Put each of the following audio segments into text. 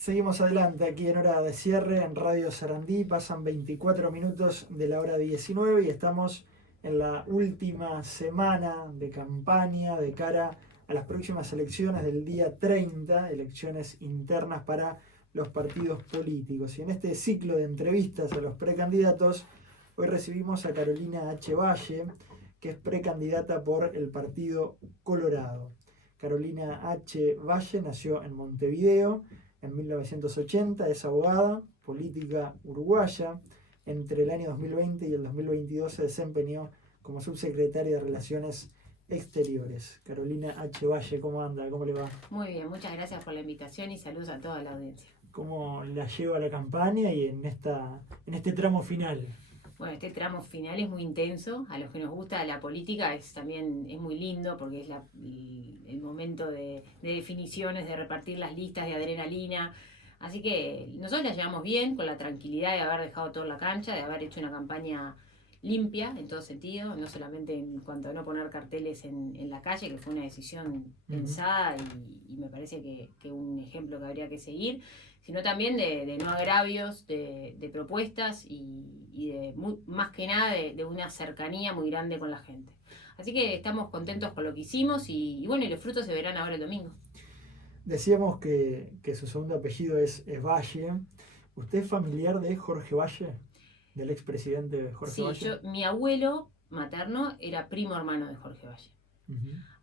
Seguimos adelante aquí en hora de cierre en Radio Sarandí. Pasan 24 minutos de la hora 19 y estamos en la última semana de campaña de cara a las próximas elecciones del día 30, elecciones internas para los partidos políticos. Y en este ciclo de entrevistas a los precandidatos, hoy recibimos a Carolina H. Valle, que es precandidata por el Partido Colorado. Carolina H. Valle nació en Montevideo en 1980, es abogada, política uruguaya. Entre el año 2020 y el 2022 se desempeñó como subsecretaria de Relaciones Exteriores. Carolina H. Valle, ¿cómo anda? ¿Cómo le va? Muy bien, muchas gracias por la invitación y saludos a toda la audiencia. ¿Cómo la lleva la campaña y en este tramo final? Bueno, este tramo final es muy intenso. A los que nos gusta la política también es muy lindo porque es el momento de definiciones, de repartir las listas, de adrenalina. Así que nosotros la llevamos bien, con la tranquilidad de haber dejado todo en la cancha, de haber hecho una campaña limpia en todo sentido, no solamente en cuanto a no poner carteles en la calle, que fue una decisión pensada y me parece que un ejemplo que habría que seguir, sino también de no agravios, de propuestas y más que nada de una cercanía muy grande con la gente. Así que estamos contentos con lo que hicimos y bueno, y los frutos se verán ahora el domingo. Decíamos que su segundo apellido es Valle. ¿Usted es familiar de Jorge Valle? ¿Del expresidente Jorge Valle? Sí, mi abuelo materno era primo hermano de Jorge Valle.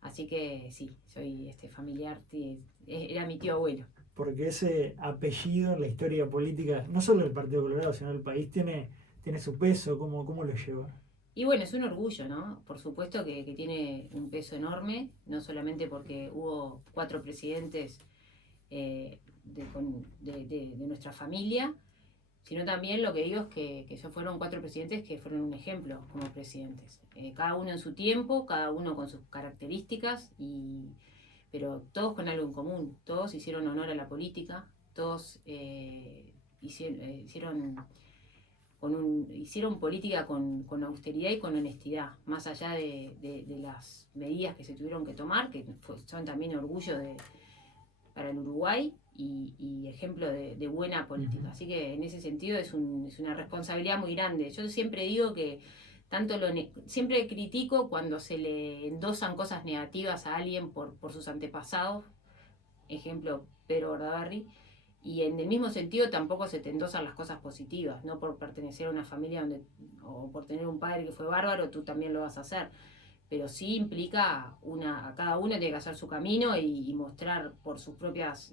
Así que sí, soy familiar, era mi tío abuelo. Porque ese apellido en la historia política, no solo del Partido Colorado, sino del país, tiene su peso. ¿Cómo lo lleva? Y bueno, es un orgullo, ¿no? Por supuesto que tiene un peso enorme, no solamente porque hubo 4 presidentes de nuestra familia, sino también lo que digo es que ellos fueron 4 presidentes que fueron un ejemplo como presidentes. Cada uno en su tiempo, cada uno con sus características, pero todos con algo en común. Todos hicieron honor a la política, todos hicieron política con austeridad y con honestidad, más allá de las medidas que se tuvieron que tomar, que son también orgullo para el Uruguay y ejemplo de buena política. Así que en ese sentido es una responsabilidad muy grande. Yo siempre digo que siempre critico cuando se le endosan cosas negativas a alguien por sus antepasados, ejemplo Pedro Bordaberry, y en el mismo sentido tampoco se te endosan las cosas positivas, no por pertenecer a una familia o por tener un padre que fue bárbaro, tú también lo vas a hacer. Pero sí implica a cada uno tiene que hacer su camino y mostrar por sus propias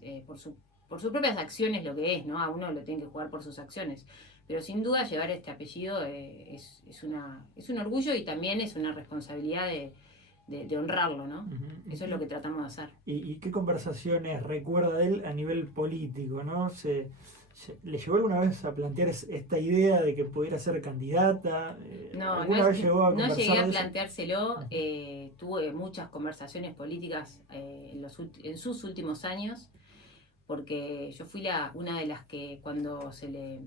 acciones lo que es, ¿no? A uno lo tiene que jugar por sus acciones. Pero sin duda llevar este apellido es un orgullo y también es una responsabilidad de honrarlo, ¿no? Eso es lo que tratamos de hacer. ¿Y qué conversaciones recuerda de él a nivel político, ¿no? ¿Le llegó alguna vez a plantear esta idea de que pudiera ser candidata? No llegué a planteárselo. Tuve muchas conversaciones políticas en sus últimos años, porque yo fui una de las que cuando se le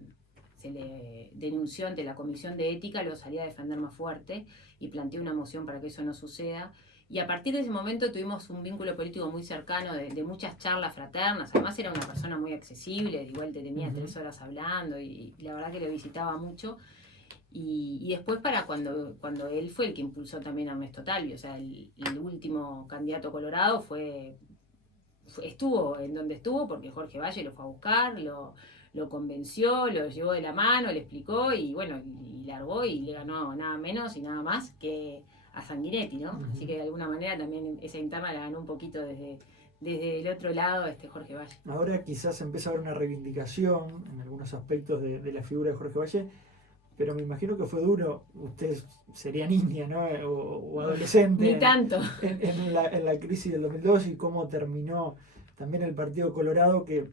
denunció ante la Comisión de Ética lo salí a defender más fuerte y planteé una moción para que eso no suceda. Y a partir de ese momento tuvimos un vínculo político muy cercano, de muchas charlas fraternas. Además era una persona muy accesible, igual te tenía 3 horas hablando y la verdad que lo visitaba mucho. Y después cuando él fue el que impulsó también a Ernesto Talvi, o sea, el último candidato colorado estuvo en donde estuvo porque Jorge Valle lo fue a buscar, lo convenció, lo llevó de la mano, le explicó y bueno, y largó y le ganó nada menos y nada más que a Sanguinetti, ¿no? Así que de alguna manera también esa interna la ganó un poquito desde el otro lado Jorge Valle. Ahora quizás empieza a haber una reivindicación en algunos aspectos de la figura de Jorge Valle, pero me imagino que fue duro. Usted sería niña, ¿no? O adolescente. Ni tanto. En la crisis del 2002 y cómo terminó también el Partido Colorado, que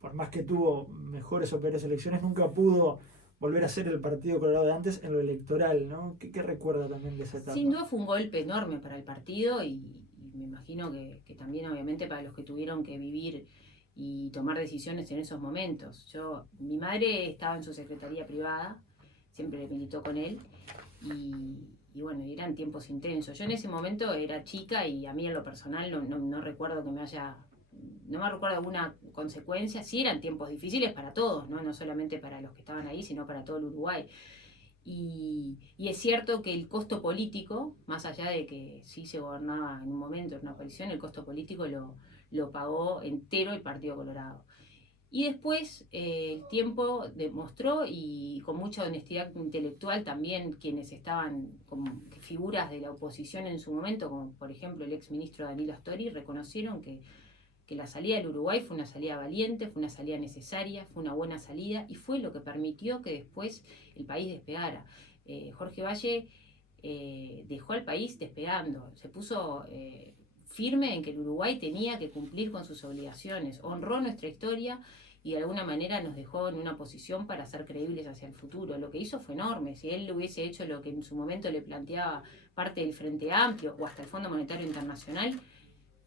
por más que tuvo mejores o peores elecciones, nunca pudo volver a ser el Partido Colorado de antes en lo electoral, ¿no? ¿Qué recuerda también de esa etapa? Sin duda fue un golpe enorme para el partido y me imagino que también obviamente para los que tuvieron que vivir y tomar decisiones en esos momentos. Mi madre estaba en su secretaría privada, siempre militó con él y bueno, eran tiempos intensos. Yo en ese momento era chica y a mí en lo personal no recuerdo que me haya no me recuerdo alguna consecuencia. Sí, eran tiempos difíciles para todos, ¿no? No solamente para los que estaban ahí, sino para todo el Uruguay. Y es cierto que el costo político, más allá de que sí se gobernaba en un momento, en una coalición, el costo político lo pagó entero el Partido Colorado. Y después el tiempo demostró, y con mucha honestidad intelectual también, quienes estaban como figuras de la oposición en su momento, como por ejemplo el exministro Danilo Astori, reconocieron que la salida del Uruguay fue una salida valiente, fue una salida necesaria, fue una buena salida, y fue lo que permitió que después el país despegara. Jorge Valle dejó al país despegando, se puso firme en que el Uruguay tenía que cumplir con sus obligaciones, honró nuestra historia y de alguna manera nos dejó en una posición para ser creíbles hacia el futuro. Lo que hizo fue enorme. Si él hubiese hecho lo que en su momento le planteaba parte del Frente Amplio o hasta el Fondo Monetario Internacional,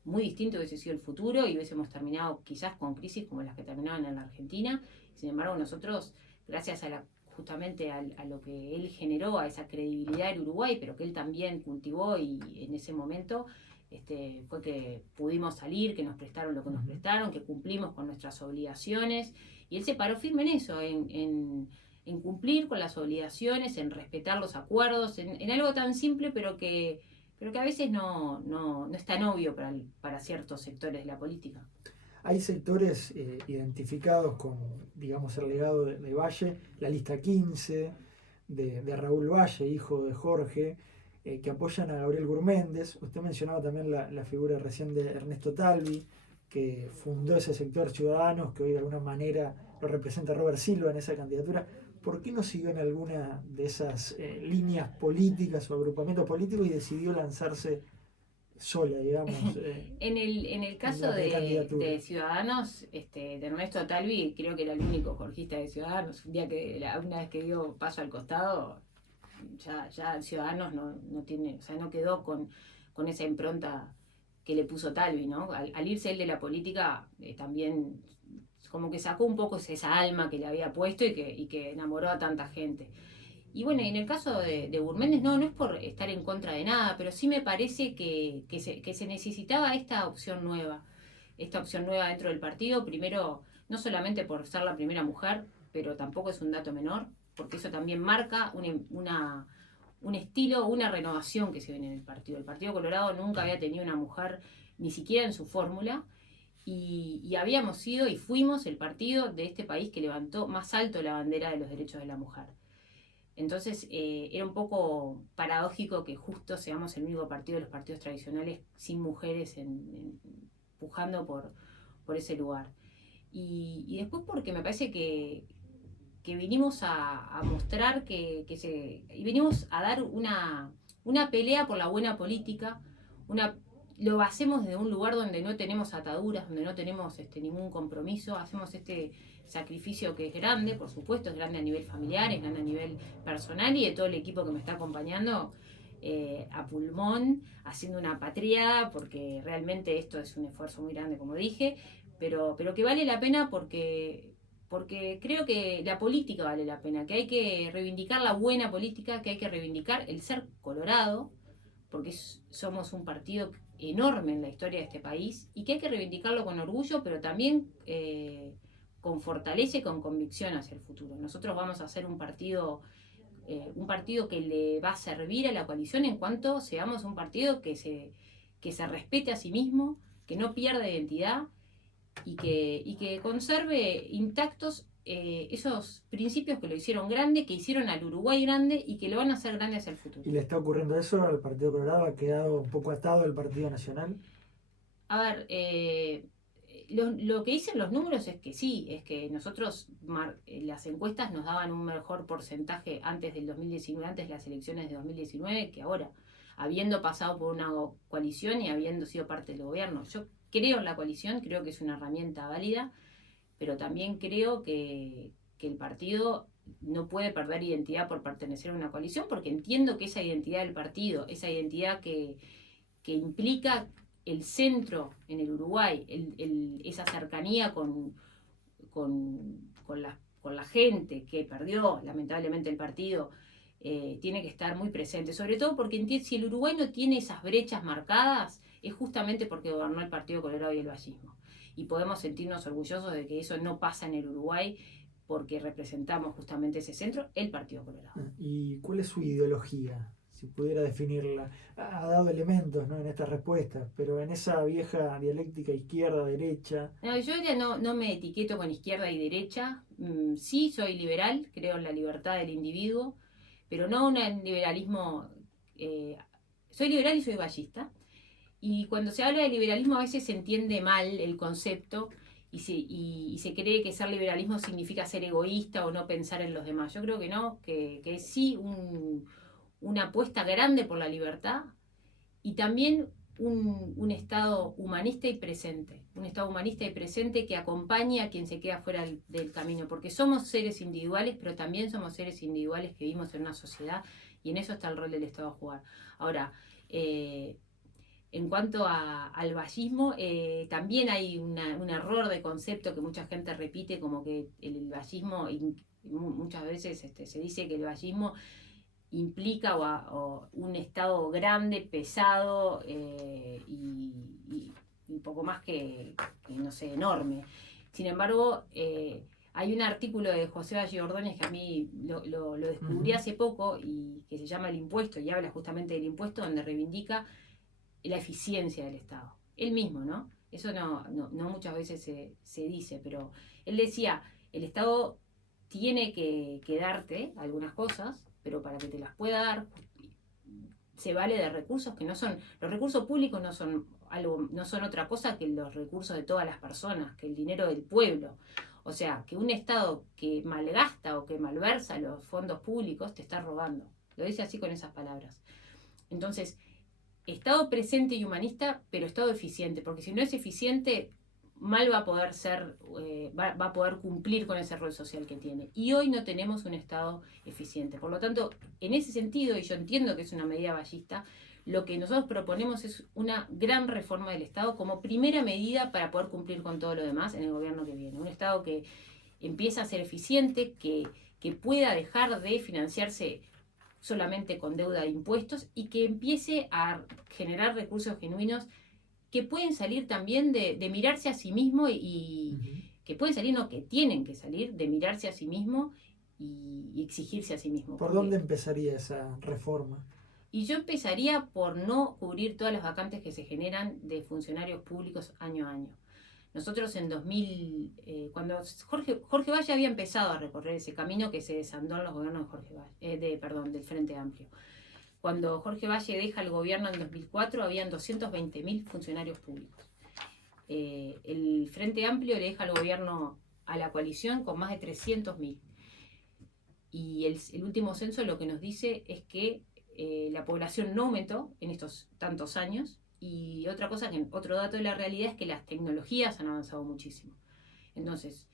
muy distinto hubiese sido el futuro y hubiésemos terminado quizás con crisis como las que terminaban en la Argentina. Sin embargo, nosotros, gracias a justamente a lo que él generó, a esa credibilidad del Uruguay, pero que él también cultivó, y en ese momento fue que pudimos salir, que nos prestaron lo que nos prestaron, que cumplimos con nuestras obligaciones, y él se paró firme en eso, en cumplir con las obligaciones, en respetar los acuerdos, en algo tan simple, pero que a veces no es tan obvio para ciertos sectores de la política. Hay sectores identificados con, digamos, el legado de Valle, la lista 15 de Raúl Valle, hijo de Jorge, que apoyan a Gabriel Gurméndez. Usted mencionaba también la figura recién de Ernesto Talvi, que fundó ese sector Ciudadanos, que hoy de alguna manera lo representa Robert Silva en esa candidatura. ¿Por qué no siguió en alguna de esas líneas políticas o agrupamientos políticos y decidió lanzarse sola, digamos? En el caso de Ciudadanos, de Ernesto Talvi, creo que era el único jorgista de Ciudadanos. Una vez que dio paso al costado, ya Ciudadanos no tiene, o sea, no quedó con esa impronta que le puso Talvi, ¿no? Al irse él de la política, también como que sacó un poco esa alma que le había puesto y que enamoró a tanta gente. Y bueno, y en el caso de Gurméndez, no es por estar en contra de nada, pero sí me parece que se necesitaba esta opción nueva dentro del partido. Primero, no solamente por ser la primera mujer, pero tampoco es un dato menor, porque eso también marca un estilo, una renovación que se viene en el partido. El Partido Colorado nunca había tenido una mujer, ni siquiera en su fórmula, y habíamos sido y fuimos el partido de este país que levantó más alto la bandera de los derechos de la mujer. Entonces era un poco paradójico que justo seamos el único partido de los partidos tradicionales sin mujeres empujando por ese lugar. Y después porque me parece que vinimos a mostrar y venimos a dar una pelea por la buena política, lo hacemos desde un lugar donde no tenemos ataduras, donde no tenemos ningún compromiso, hacemos este sacrificio que es grande, por supuesto, es grande a nivel familiar, es grande a nivel personal y de todo el equipo que me está acompañando a pulmón, haciendo una patriada, porque realmente esto es un esfuerzo muy grande, como dije, pero que vale la pena porque creo que la política vale la pena, que hay que reivindicar la buena política, que hay que reivindicar el ser colorado, porque somos un partido enorme en la historia de este país y que hay que reivindicarlo con orgullo, pero también con fortaleza y con convicción hacia el futuro. Nosotros vamos a hacer un partido que le va a servir a la coalición en cuanto seamos un partido que se respete a sí mismo, que no pierda identidad y que conserve intactos esos principios que lo hicieron grande, que hicieron al Uruguay grande y que lo van a hacer grande hacia el futuro. ¿Y le está ocurriendo eso al Partido Colorado? ¿Ha quedado un poco atado el Partido Nacional? A ver, lo que dicen los números es que sí, es que nosotros, las encuestas nos daban un mejor porcentaje antes del 2019, antes de las elecciones de 2019, que ahora, habiendo pasado por una coalición y habiendo sido parte del gobierno. Yo creo en la coalición, creo que es una herramienta válida, pero también creo que el partido no puede perder identidad por pertenecer a una coalición, porque entiendo que esa identidad del partido, esa identidad que implica el centro en el Uruguay, esa cercanía con la gente que perdió lamentablemente el partido, tiene que estar muy presente, sobre todo porque si el Uruguay no tiene esas brechas marcadas, es justamente porque gobernó el Partido Colorado y el vallismo. y podemos sentirnos orgullosos de que eso no pasa en el Uruguay, porque representamos justamente ese centro, el Partido Colorado. ¿Y cuál es su ideología? Si pudiera definirla. Ha dado elementos, ¿no?, en estas respuestas, pero en esa vieja dialéctica izquierda-derecha. No, yo ya no me etiqueto con izquierda y derecha. Sí, soy liberal, creo en la libertad del individuo, pero no un liberalismo. Soy liberal y soy ballista. Y cuando se habla de liberalismo a veces se entiende mal el concepto y se cree que ser liberalismo significa ser egoísta o no pensar en los demás. Yo creo que no, que es sí una apuesta grande por la libertad y también un Estado humanista y presente. Un Estado humanista y presente que acompañe a quien se queda fuera del camino. Porque somos seres individuales, pero también somos seres individuales que vivimos en una sociedad y en eso está el rol del Estado a jugar. Ahora, en cuanto al vallismo, también hay un error de concepto que mucha gente repite, como que el vallismo, muchas veces se dice que el vallismo implica o un Estado grande, pesado y un poco más que, no sé, enorme. Sin embargo, hay un artículo de José Valle Ordóñez que a mí lo descubrí hace poco y que se llama El Impuesto y habla justamente del impuesto, donde reivindica la eficiencia del Estado. Él mismo, ¿no? Eso no muchas veces se dice, pero él decía, el Estado tiene que darte algunas cosas, pero para que te las pueda dar, se vale de recursos que no son, los recursos públicos no son otra cosa que los recursos de todas las personas, que el dinero del pueblo. O sea, que un Estado que malgasta o que malversa los fondos públicos te está robando. Lo dice así con esas palabras. Entonces, Estado presente y humanista, pero Estado eficiente, porque si no es eficiente, mal va a poder ser, va a poder cumplir con ese rol social que tiene. Y hoy no tenemos un Estado eficiente. Por lo tanto, en ese sentido, y yo entiendo que es una medida ballista, lo que nosotros proponemos es una gran reforma del Estado como primera medida para poder cumplir con todo lo demás en el gobierno que viene. Un Estado que empieza a ser eficiente, que pueda dejar de financiarse solamente con deuda de impuestos y que empiece a generar recursos genuinos que pueden salir también de mirarse a sí mismo y que pueden salir, no, que tienen que salir de mirarse a sí mismo y exigirse a sí mismo. ¿Por dónde empezaría esa reforma? Y yo empezaría por no cubrir todas las vacantes que se generan de funcionarios públicos año a año. Nosotros en 2000, cuando Jorge Valle había empezado a recorrer ese camino que se desandó en los gobiernos de Jorge Valle, del Frente Amplio. Cuando Jorge Valle deja el gobierno en 2004, habían 220.000 funcionarios públicos. El Frente Amplio le deja el gobierno a la coalición con más de 300.000. Y el último censo lo que nos dice es que la población no aumentó en estos tantos años. Y otro dato de la realidad es que las tecnologías han avanzado muchísimo. Entonces,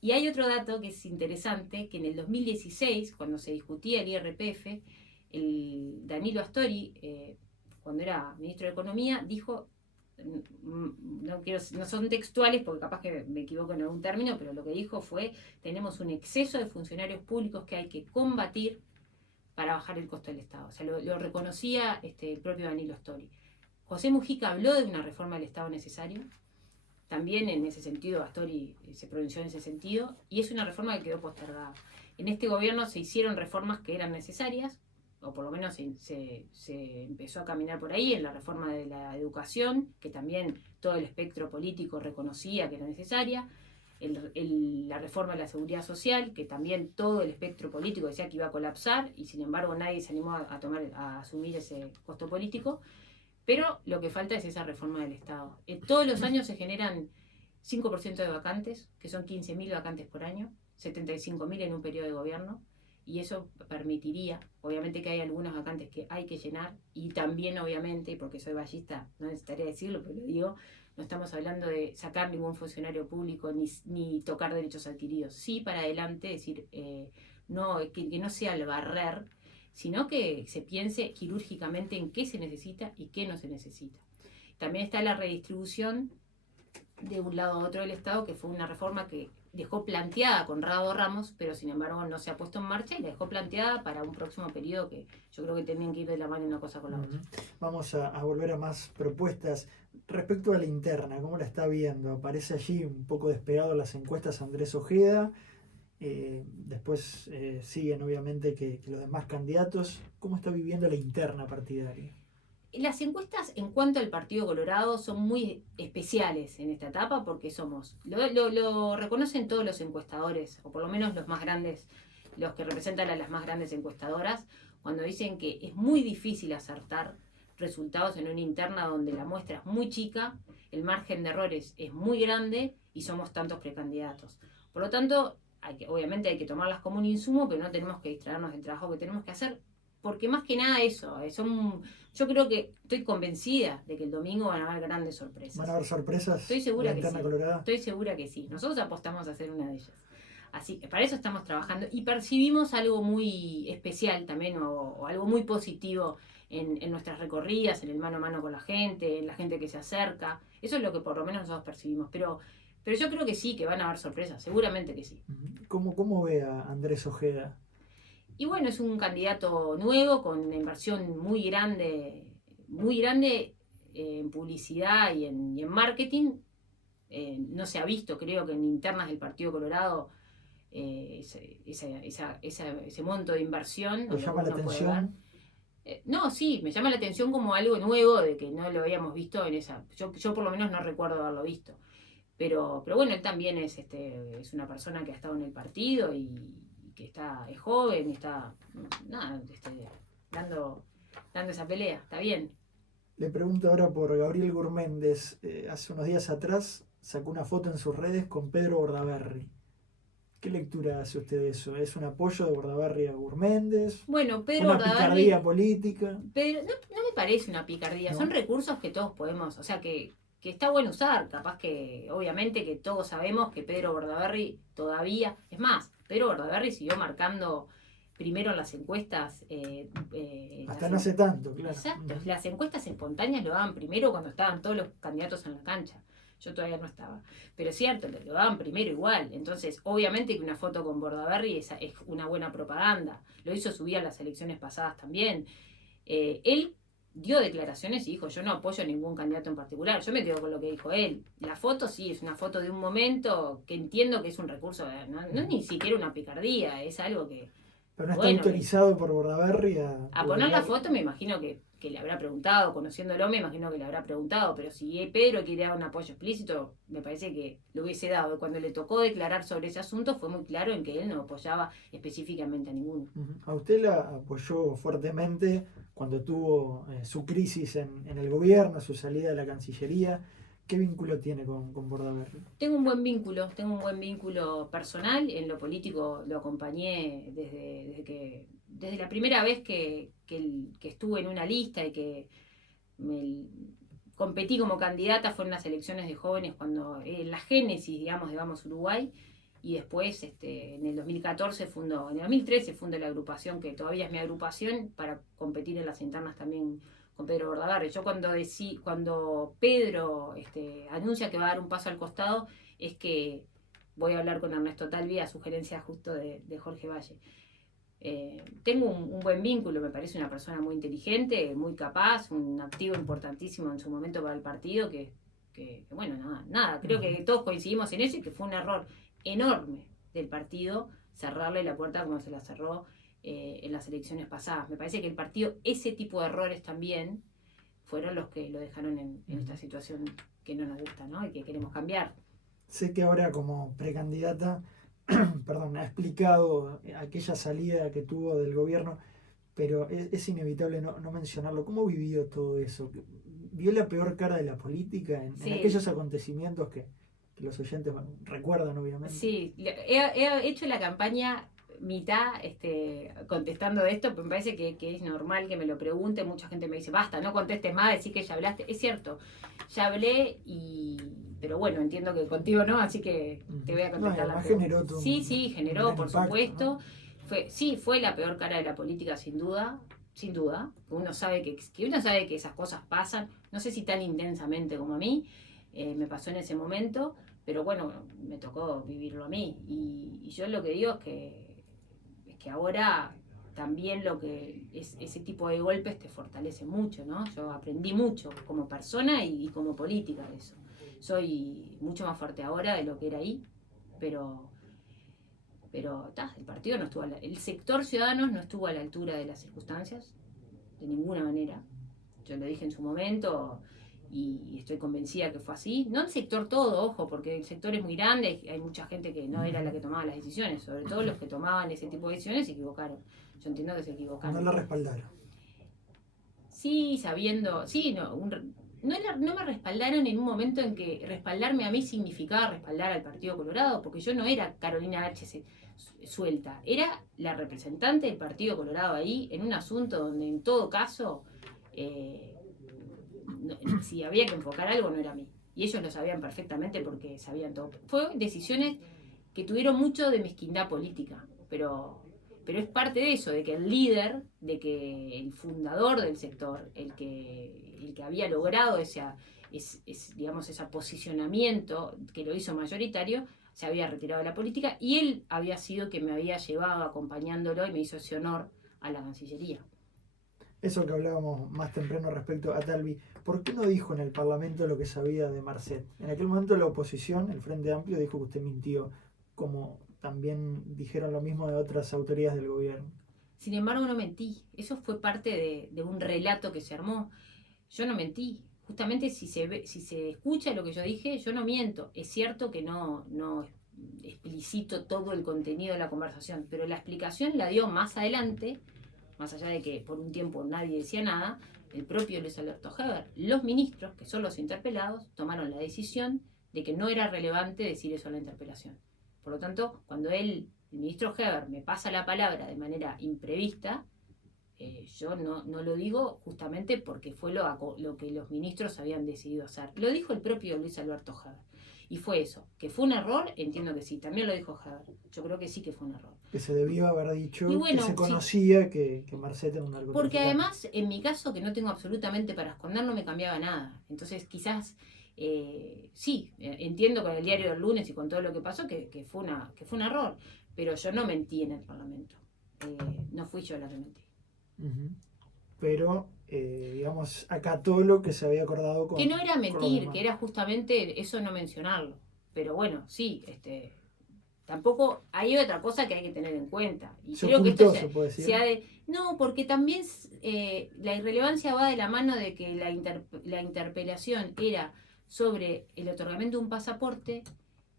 y hay otro dato que es interesante, que en el 2016, cuando se discutía el IRPF, el Danilo Astori, cuando era ministro de Economía, dijo, no son textuales porque capaz que me equivoco en algún término, pero lo que dijo fue, tenemos un exceso de funcionarios públicos que hay que combatir para bajar el costo del Estado. O sea, lo reconocía el propio Danilo Astori. José Mujica habló de una reforma del Estado necesaria, también en ese sentido Astori se pronunció en ese sentido, y es una reforma que quedó postergada. En este gobierno se hicieron reformas que eran necesarias, o por lo menos se empezó a caminar por ahí, en la reforma de la educación, que también todo el espectro político reconocía que era necesaria, la reforma de la seguridad social, que también todo el espectro político decía que iba a colapsar, y sin embargo nadie se animó a asumir ese costo político. Pero lo que falta es esa reforma del Estado. Todos los años se generan 5% de vacantes, que son 15.000 vacantes por año, 75.000 en un periodo de gobierno, y eso permitiría, obviamente que hay algunas vacantes que hay que llenar, y también obviamente, porque soy ballista, no necesitaría decirlo, pero lo digo, no estamos hablando de sacar ningún funcionario público ni tocar derechos adquiridos. Sí, para adelante, decir, que no sea el barrer, sino que se piense quirúrgicamente en qué se necesita y qué no se necesita. También está la redistribución de un lado a otro del Estado, que fue una reforma que dejó planteada Conrado Ramos, pero sin embargo no se ha puesto en marcha y la dejó planteada para un próximo periodo que yo creo que tienen que ir de la mano una cosa con la otra. Vamos a volver a más propuestas. Respecto a la interna, ¿cómo la está viendo? Aparece allí un poco despegado en las encuestas Andrés Ojeda. Después siguen obviamente que los demás candidatos. ¿Cómo está viviendo la interna partidaria? Las encuestas en cuanto al Partido Colorado son muy especiales en esta etapa porque lo reconocen todos los encuestadores, o por lo menos los más grandes, los que representan a las más grandes encuestadoras, cuando dicen que es muy difícil acertar resultados en una interna donde la muestra es muy chica, el margen de errores es muy grande y somos tantos precandidatos. Por lo tanto, obviamente hay que tomarlas como un insumo, pero no tenemos que distraernos del trabajo que tenemos que hacer, porque más que nada eso, yo creo que estoy convencida de que el domingo van a haber grandes sorpresas. ¿Van a haber sorpresas Estoy en segura la que interna sí. colorada? Estoy segura que sí. Nosotros apostamos a ser una de ellas. Así que para eso estamos trabajando y percibimos algo muy especial también o algo muy positivo en nuestras recorridas, en el mano a mano con la gente, en la gente que se acerca. Eso es lo que por lo menos nosotros percibimos. Pero yo creo que sí, que van a haber sorpresas. Seguramente que sí. ¿Cómo ve a Andrés Ojeda? Y bueno, es un candidato nuevo con una inversión muy grande en publicidad y en marketing. No se ha visto, creo que en internas del Partido Colorado, ese monto de inversión. ¿Le llama la atención? No, sí, me llama la atención como algo nuevo de que no lo habíamos visto en esa. Yo por lo menos no recuerdo haberlo visto. Pero bueno, él también es una persona que ha estado en el partido y que es joven y está nada, dando esa pelea, está bien. Le pregunto ahora por Gabriel Gurméndez. Hace unos días atrás sacó una foto en sus redes con Pedro Bordaberry. ¿Qué lectura hace usted de eso? ¿Es un apoyo de Bordaberry a Gurméndez? Bueno, Pedro ¿Una Bordaberry, picardía política? pero no me parece una picardía, ¿No? son recursos que todos podemos, o sea que está bueno usar, capaz que obviamente que todos sabemos que Pedro Bordaberry todavía, es más, Pedro Bordaberry siguió marcando primero en las encuestas. Hasta no hace tanto, claro. Exacto, las encuestas espontáneas lo daban primero cuando estaban todos los candidatos en la cancha. Yo todavía no estaba. Pero es cierto, lo daban primero igual. Entonces, obviamente que una foto con Bordaberry es una buena propaganda. Lo hizo subir a las elecciones pasadas también. Él dio declaraciones y dijo, yo no apoyo a ningún candidato en particular. Yo me quedo con lo que dijo él. La foto sí, es una foto de un momento que entiendo que es un recurso, no es ni siquiera una picardía, es algo que... Pero no está autorizado por Bordaberry a poner la foto, me imagino que le habrá preguntado, conociéndolo, me imagino que le habrá preguntado, pero si Pedro quiere dar un apoyo explícito, me parece que lo hubiese dado. Cuando le tocó declarar sobre ese asunto, fue muy claro en que él no apoyaba específicamente a ninguno. A usted la apoyó fuertemente cuando tuvo su crisis en el gobierno, su salida de la Cancillería. ¿Qué vínculo tiene con Bordaberry? Tengo un buen vínculo personal. En lo político lo acompañé desde la primera vez que estuve en una lista y que competí como candidata. Fue en las elecciones de jóvenes, cuando en la génesis, digamos, de Vamos Uruguay. Y después, en el 2013 fundó la agrupación, que todavía es mi agrupación, para competir en las internas también con Pedro Bordaberry. Yo cuando Pedro anuncia que va a dar un paso al costado, es que voy a hablar con Ernesto Talvi a sugerencia justo de Jorge Valle. Tengo un buen vínculo, me parece una persona muy inteligente, muy capaz, un activo importantísimo en su momento para el partido, que bueno, nada, creo que todos coincidimos en eso y que fue un error enorme del partido cerrarle la puerta como se la cerró en las elecciones pasadas. Me parece que el partido, ese tipo de errores también fueron los que lo dejaron en esta situación que no nos gusta, ¿no? Y que queremos cambiar. Sé que ahora como precandidata, perdón, ha explicado aquella salida que tuvo del gobierno, pero es inevitable no mencionarlo. ¿Cómo vivió todo eso? ¿Vio la peor cara de la política en aquellos acontecimientos que los oyentes recuerdan, obviamente? Sí, he hecho la campaña mitad contestando de esto, pero me parece que es normal que me lo pregunte. Mucha gente me dice, basta, no contestes más, decir que ya hablaste. Es cierto, ya hablé, pero bueno, entiendo que contigo no, así que te voy a contestar la pregunta. Sí, generó, por supuesto. ¿No? Fue la peor cara de la política, sin duda. Sin duda, uno sabe que esas cosas pasan, no sé si tan intensamente como a mí, me pasó en ese momento, pero bueno, me tocó vivirlo a mí. Y yo lo que digo es que ahora también lo que es ese tipo de golpes te fortalece mucho, ¿no? Yo aprendí mucho como persona y como política de eso. Soy mucho más fuerte ahora de lo que era ahí, pero el partido no estuvo el sector Ciudadanos no estuvo a la altura de las circunstancias, de ninguna manera. Yo lo dije en su momento y estoy convencida que fue así. No el sector todo, ojo, porque el sector es muy grande, hay mucha gente que no era la que tomaba las decisiones, sobre todo los que tomaban ese tipo de decisiones se equivocaron. Yo entiendo que se equivocaron. No la respaldaron. Sí, sabiendo, sí, no me respaldaron en un momento en que respaldarme a mí significaba respaldar al Partido Colorado, porque yo no era Carolina H. Suelta, era la representante del Partido Colorado ahí, en un asunto donde en todo caso, si había que enfocar algo no era a mí. Y ellos lo sabían perfectamente porque sabían todo. Fue decisiones que tuvieron mucho de mezquindad política, pero es parte de eso, de que el líder, de que el fundador del sector, el que había logrado digamos, ese posicionamiento que lo hizo mayoritario, se había retirado de la política y él había sido quien me había llevado acompañándolo y me hizo ese honor a la Cancillería. Eso que hablábamos más temprano respecto a Talvi, ¿por qué no dijo en el Parlamento lo que sabía de Marcet? En aquel momento la oposición, el Frente Amplio, dijo que usted mintió, como también dijeron lo mismo de otras autoridades del gobierno. Sin embargo, no mentí. Eso fue parte de un relato que se armó. Yo no mentí. Justamente si se escucha lo que yo dije, yo no miento. Es cierto que no explicito todo el contenido de la conversación, pero la explicación la dio más adelante, más allá de que por un tiempo nadie decía nada, el propio Luis Alberto Heber. Los ministros, que son los interpelados, tomaron la decisión de que no era relevante decir eso en la interpelación. Por lo tanto, cuando el ministro Heber me pasa la palabra de manera imprevista, yo no lo digo justamente porque fue lo que los ministros habían decidido hacer. Lo dijo el propio Luis Alberto Heber. Y fue eso. ¿Que fue un error? Entiendo que sí. También lo dijo Heber. Yo creo que sí que fue un error. Que se debió haber dicho, bueno, que se conocía que Marcet era un narcotraficante. Porque además, en mi caso, que no tengo absolutamente para esconder, no me cambiaba nada. Entonces, quizás, sí, entiendo con el diario del lunes y con todo lo que pasó que fue un error. Pero yo no mentí en el Parlamento. No fui yo la que mentí. Pero, digamos, acató lo que se había acordado con... Que no era mentir, que era justamente eso no mencionarlo. Pero bueno, sí, tampoco hay otra cosa que hay que tener en cuenta. Y se creo ocultó, que se puede decir. no, porque también la irrelevancia va de la mano de que la interpelación era sobre el otorgamiento de un pasaporte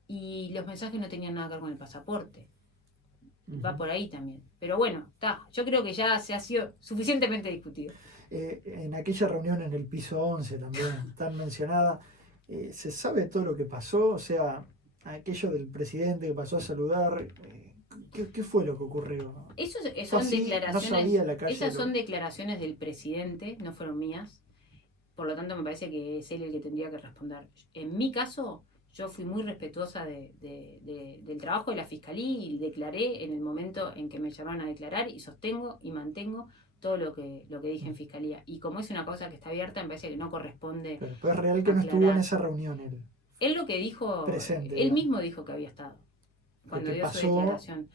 y los mensajes no tenían nada que ver con el pasaporte. Va por ahí también. Pero bueno, yo creo que ya se ha sido suficientemente discutido. En aquella reunión en el piso 11 también, tan mencionada, ¿se sabe todo lo que pasó? O sea, aquello del presidente que pasó a saludar, ¿qué fue lo que ocurrió? Esas son declaraciones del presidente, no fueron mías. Por lo tanto, me parece que es él el que tendría que responder. En mi caso, yo fui muy respetuosa del trabajo de la Fiscalía y declaré en el momento en que me llamaron a declarar y sostengo y mantengo todo lo que dije en Fiscalía. Y como es una cosa que está abierta, me parece que no corresponde. Pero es real que no estuvo en esa reunión él lo que dijo, presente, él mismo dijo que había estado cuando dio su declaración.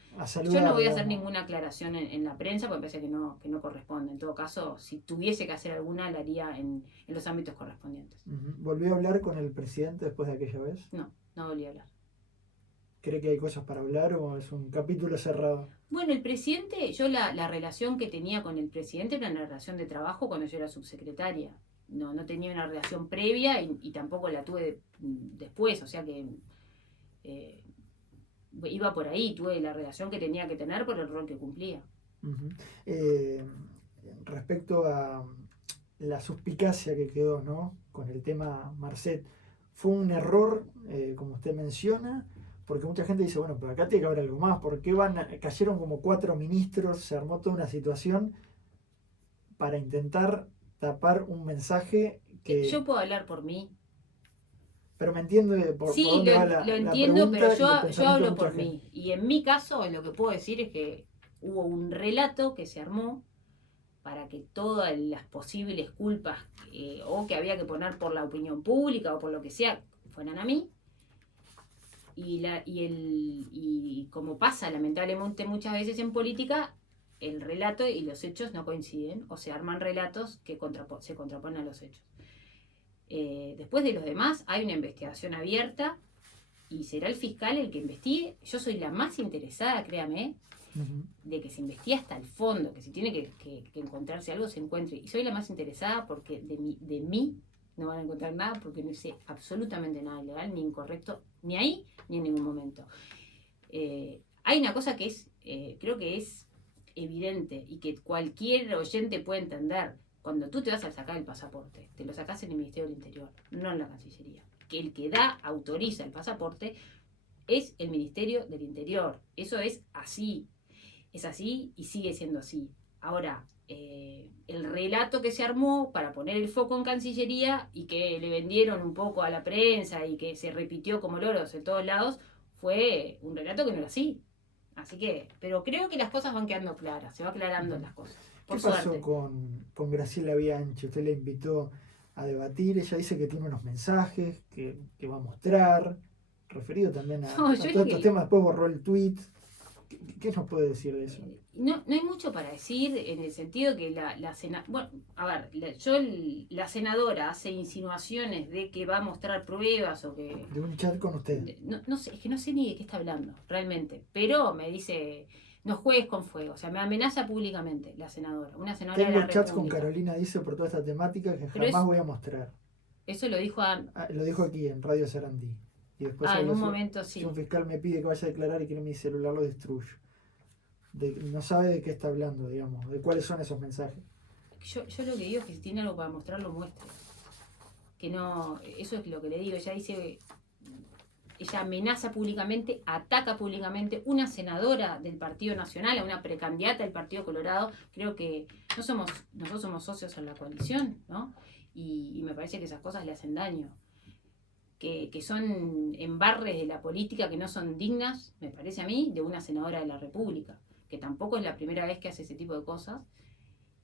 Yo no voy a hacer ninguna aclaración en la prensa porque me parece que no corresponde. En todo caso, si tuviese que hacer alguna, la haría en los ámbitos correspondientes. ¿Volvió a hablar con el presidente después de aquella vez? No volví a hablar. ¿Cree que hay cosas para hablar o es un capítulo cerrado? Bueno, el presidente, yo la relación que tenía con el presidente era una relación de trabajo cuando yo era subsecretaria. No tenía una relación previa y tampoco la tuve después, o sea que iba por ahí, tuve la relación que tenía que tener por el rol que cumplía. Respecto a la suspicacia que quedó, ¿no?, con el tema Marcet, ¿fue un error, como usted menciona? Porque mucha gente dice, bueno, pero acá tiene que haber algo más. ¿Por qué cayeron como 4 ministros? Se armó toda una situación para intentar tapar un mensaje que... Yo puedo hablar por mí. Pero me entiende por dónde va la entiendo, la pero pregunta yo hablo por mí. Y en mi caso, lo que puedo decir es que hubo un relato que se armó para que todas las posibles culpas o que había que poner por la opinión pública o por lo que sea, fueran a mí. Y como pasa lamentablemente muchas veces en política, el relato y los hechos no coinciden, o se arman relatos que se contraponen a los hechos. Después de los demás hay una investigación abierta y será el fiscal el que investigue. Yo soy la más interesada, créame, de que se investigue hasta el fondo, que si tiene que encontrarse algo, se encuentre. Y soy la más interesada porque de mí no van a encontrar nada, porque no sé absolutamente nada ilegal ni incorrecto, ni ahí ni en ningún momento. Hay una cosa que es, creo que es evidente y que cualquier oyente puede entender. Cuando tú te vas a sacar el pasaporte, te lo sacás en el Ministerio del Interior, no en la Cancillería. Que el que autoriza el pasaporte es el Ministerio del Interior. Eso es así y sigue siendo así. Ahora, el relato que se armó para poner el foco en Cancillería y que le vendieron un poco a la prensa y que se repitió como loros en todos lados, fue un relato que no era así. Así que, pero creo que las cosas van quedando claras, se va aclarando las cosas. ¿Qué pasó con Graciela Bianchi? Usted la invitó a debatir, ella dice que tiene unos mensajes que va a mostrar, referido también a todos estos temas, después borró el tweet. ¿Qué nos puede decir de eso? No hay mucho para decir en el sentido que la senadora hace insinuaciones de que va a mostrar pruebas o que... De un chat con usted. No sé, es que no sé ni de qué está hablando, realmente. Pero me dice, no juegues con fuego, o sea, me amenaza públicamente la senadora. Una senadora Tengo de la chats República. con Carolina, dice, por toda esta temática que jamás voy a mostrar. Eso lo dijo lo dijo aquí en Radio Sarandí. Y después en un momento sí. Si un fiscal me pide que vaya a declarar y quiere mi celular, lo destruyo. No sabe de qué está hablando, digamos, de cuáles son esos mensajes. Yo lo que digo es que si tiene algo para mostrar, lo muestre. Que no, eso es lo que le digo. Ella amenaza públicamente, ataca públicamente una senadora del Partido Nacional, a una precandidata del Partido Colorado. Creo que nosotros somos socios en la coalición, ¿no? Y me parece que esas cosas le hacen daño. Que son embarres de la política que no son dignas, me parece a mí, de una senadora de la República, que tampoco es la primera vez que hace ese tipo de cosas,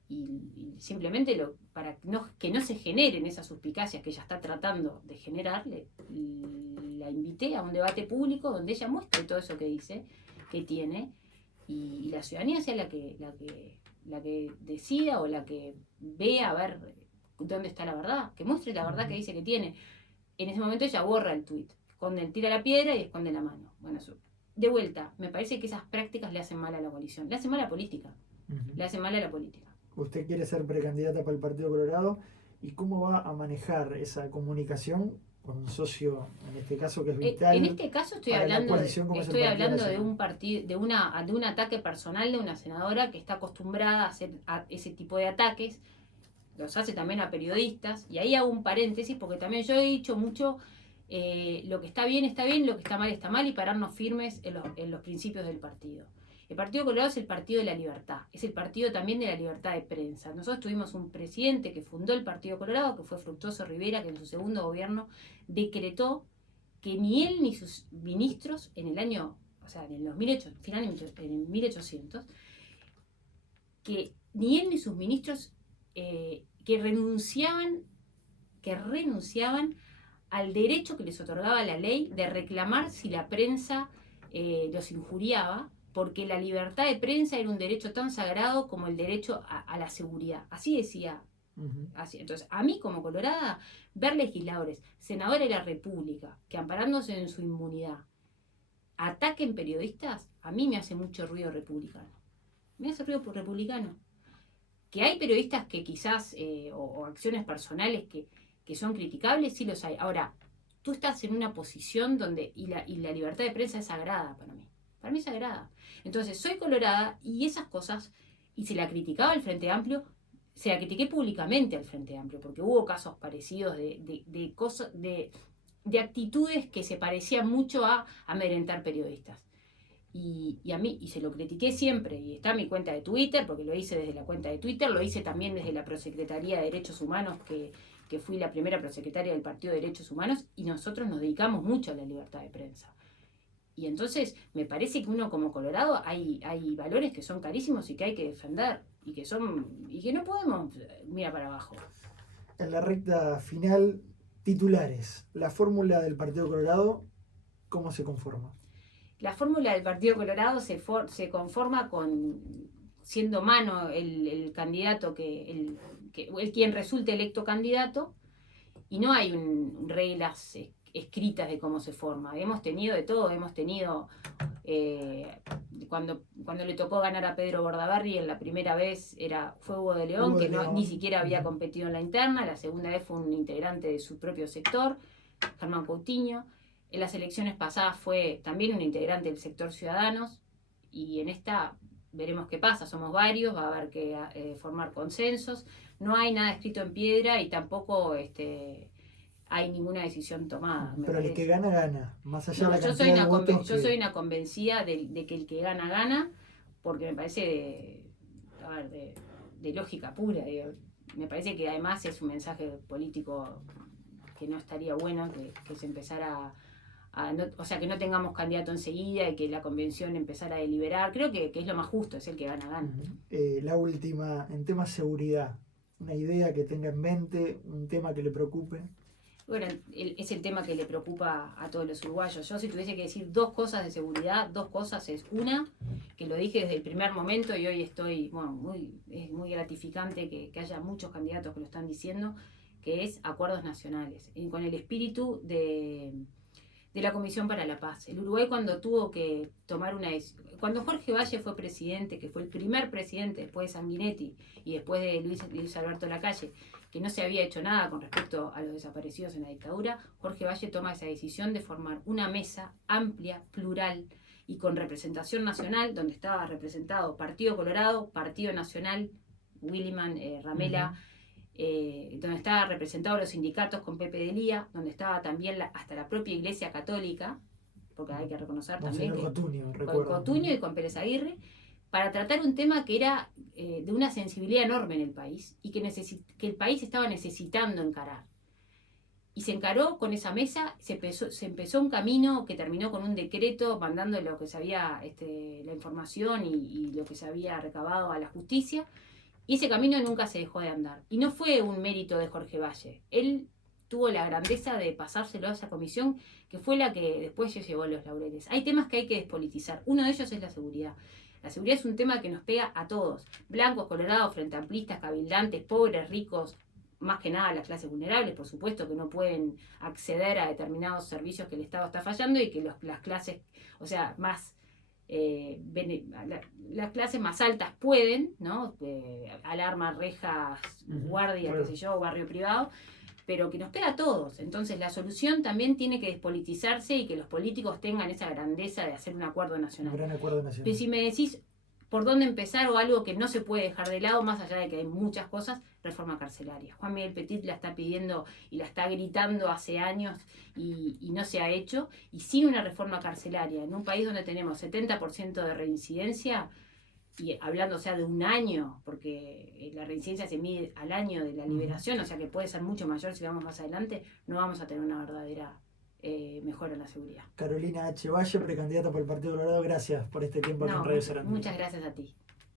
y simplemente para que no se generen esas suspicacias que ella está tratando de generar, la invité a un debate público donde ella muestre todo eso que dice, que tiene, y la ciudadanía sea la que decida o la que vea a ver dónde está la verdad, que muestre la verdad que dice que tiene. En ese momento ella borra el tuit, tira la piedra y esconde la mano. Bueno, eso. De vuelta, me parece que esas prácticas le hacen mal a la coalición, le hacen mal a la política. Le hacen mal a la política. Usted quiere ser precandidata para el Partido Colorado, ¿y cómo va a manejar esa comunicación con un socio, en este caso, que es vital? En este caso estoy hablando de un partido, de un ataque personal de una senadora que está acostumbrada a hacer ese tipo de ataques. Los hace también a periodistas, y ahí hago un paréntesis porque también yo he dicho mucho lo que está bien, lo que está mal, y pararnos firmes en los principios del partido. El Partido Colorado es el partido de la libertad, es el partido también de la libertad de prensa. Nosotros tuvimos un presidente que fundó el Partido Colorado, que fue Fructuoso Rivera, que en su segundo gobierno decretó que ni él ni sus ministros en el año, o sea, en el 1800, que ni él ni sus ministros que renunciaban al derecho que les otorgaba la ley de reclamar si la prensa los injuriaba, porque la libertad de prensa era un derecho tan sagrado como el derecho a la seguridad. Así decía. Así. Entonces, a mí como colorada, ver legisladores, senadores de la República, que amparándose en su inmunidad, ataquen periodistas, a mí me hace mucho ruido republicano. Me hace ruido por republicano. Que hay periodistas que quizás, o acciones personales que son criticables, sí los hay. Ahora, tú estás en una posición donde, y la libertad de prensa es sagrada para mí. Para mí es sagrada. Entonces, soy colorada y esas cosas, y se la criticaba al Frente Amplio, se la critiqué públicamente al Frente Amplio, porque hubo casos parecidos de actitudes que se parecían mucho a amedrentar periodistas. Y a mí, y se lo critiqué siempre, y está en mi cuenta de Twitter, porque lo hice desde la cuenta de Twitter, lo hice también desde la Prosecretaría de Derechos Humanos, que fui la primera prosecretaria del Partido de Derechos Humanos, y nosotros nos dedicamos mucho a la libertad de prensa. Y entonces me parece que uno como colorado hay valores que son carísimos y que hay que defender, y que no podemos mirar para abajo. En la recta final, titulares, la fórmula del Partido Colorado, ¿cómo se conforma? La fórmula del Partido Colorado se conforma con siendo mano el candidato, el quien resulte electo candidato, y no hay reglas escritas de cómo se forma. Hemos tenido de todo, hemos tenido, cuando le tocó ganar a Pedro Bordaberry en la primera vez fue Hugo de León, que ni siquiera había competido en la interna. La segunda vez fue un integrante de su propio sector, Germán Coutinho. En las elecciones pasadas fue también un integrante del sector Ciudadanos, y en esta veremos qué pasa. Somos varios, va a haber que formar consensos. No hay nada escrito en piedra y tampoco hay ninguna decisión tomada. Pero el que gana, gana. Más allá de la yo cantidad de votos yo soy una convencida de que el que gana, gana, porque me parece de lógica pura. Me parece que además es un mensaje político que no estaría bueno que se empezara o sea, que no tengamos candidato enseguida y que la convención empezara a deliberar. Creo que es lo más justo, es el que gana, gana. La última, en tema seguridad, una idea que tenga en mente, un tema que le preocupe. Bueno, es el tema que le preocupa a todos los uruguayos. Yo, si tuviese que decir dos cosas de seguridad, dos cosas es: una, que lo dije desde el primer momento y hoy estoy, es muy gratificante que haya muchos candidatos que lo están diciendo, que es acuerdos nacionales, y con el espíritu de la Comisión para la Paz. El Uruguay, cuando tuvo que tomar cuando Jorge Valle fue presidente, que fue el primer presidente después de Sanguinetti y después de Luis Alberto Lacalle, que no se había hecho nada con respecto a los desaparecidos en la dictadura, Jorge Valle toma esa decisión de formar una mesa amplia, plural y con representación nacional, donde estaba representado Partido Colorado, Partido Nacional, Williman, Ramela, donde estaba representados los sindicatos con Pepe de Lía, donde estaba también hasta la propia Iglesia Católica, porque hay que reconocer también que con Cotuño y con Pérez Aguirre, para tratar un tema que era de una sensibilidad enorme en el país y que el país estaba necesitando encarar. Y se encaró con esa mesa, se empezó un camino que terminó con un decreto mandando lo que se había, la información y lo que se había recabado a la justicia, y ese camino nunca se dejó de andar. Y no fue un mérito de Jorge Valle. Él tuvo la grandeza de pasárselo a esa comisión, que fue la que después se llevó los laureles. Hay temas que hay que despolitizar. Uno de ellos es la seguridad. La seguridad es un tema que nos pega a todos. Blancos, colorados, frente amplistas, cabildantes, pobres, ricos, más que nada las clases vulnerables, por supuesto, que no pueden acceder a determinados servicios que el Estado está fallando, y que las clases, o sea, más las clases más altas pueden, ¿no? Alarma, rejas, guardia, qué sé yo, barrio privado, pero que nos pega a todos. Entonces la solución también tiene que despolitizarse y que los políticos tengan esa grandeza de hacer un acuerdo nacional. Un gran acuerdo nacional. Pero si me decís por dónde empezar, o algo que no se puede dejar de lado, más allá de que hay muchas cosas, reforma carcelaria. Juan Miguel Petit la está pidiendo y la está gritando hace años y no se ha hecho. Y sin una reforma carcelaria, en un país donde tenemos 70% de reincidencia, y hablando, o sea, de un año, porque la reincidencia se mide al año de la liberación, o sea que puede ser mucho mayor si vamos más adelante, no vamos a tener una verdadera mejora en la seguridad. Carolina H. Valle, precandidata por el Partido Colorado, gracias por este tiempo en Radio Sarandí. Muchas gracias a ti.